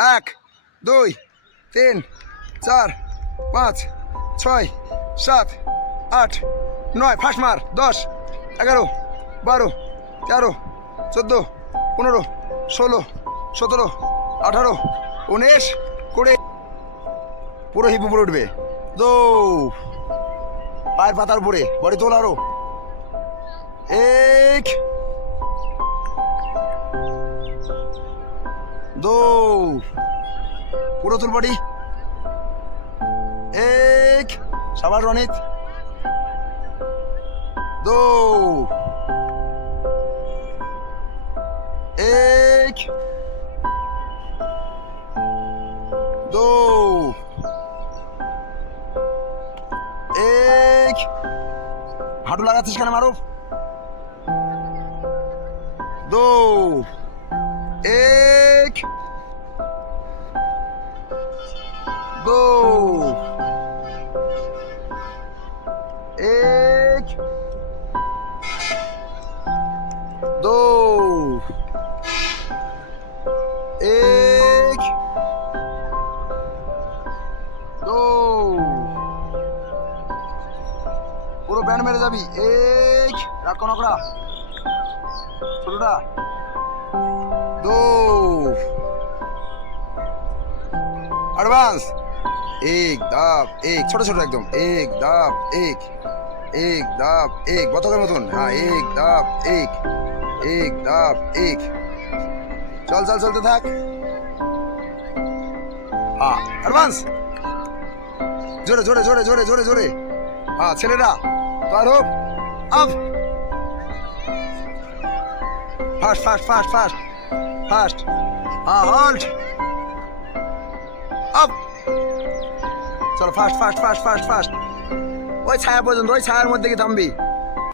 1 2 3 4 5 6 7 8 9 ফাঁস মার 10 11 12 13 14 15 16 17 18 19 20 পুরো হিপ উপরে উঠবে দৌ পায়ের পাতার উপরে বডি তোল আরো 1 2 পুরো তোল বডি 1 সাবাস রনিত 2 1 2 1 হাঁটু লাগাচ্ছিস কেন মারুফ 2 1 2 1 2 1 2 পুরো ব্যান্ড মেরে যাবি 1 রাখ কনকরা ছোটটা 2 অ্যাডভান্স 1 দাব 1 ছোট ছোট একদম 1 দাব 1 দাব 1 বতকের মতন হ্যাঁ 1 দাব 1 দাব 1 চল চল চলতে থাক হ্যাঁ অ্যাডভান্স জোরে জোরে জোরে জোরে জোরে জোরে হ্যাঁ ছেলেরা পারো up fast fast fast fast fast হ্যাঁ হল্ট আপ চলো fast fast fast fast fast ওই ছায়া পর্যন্ত ওই ছায়ার মধ্যে কি থামবি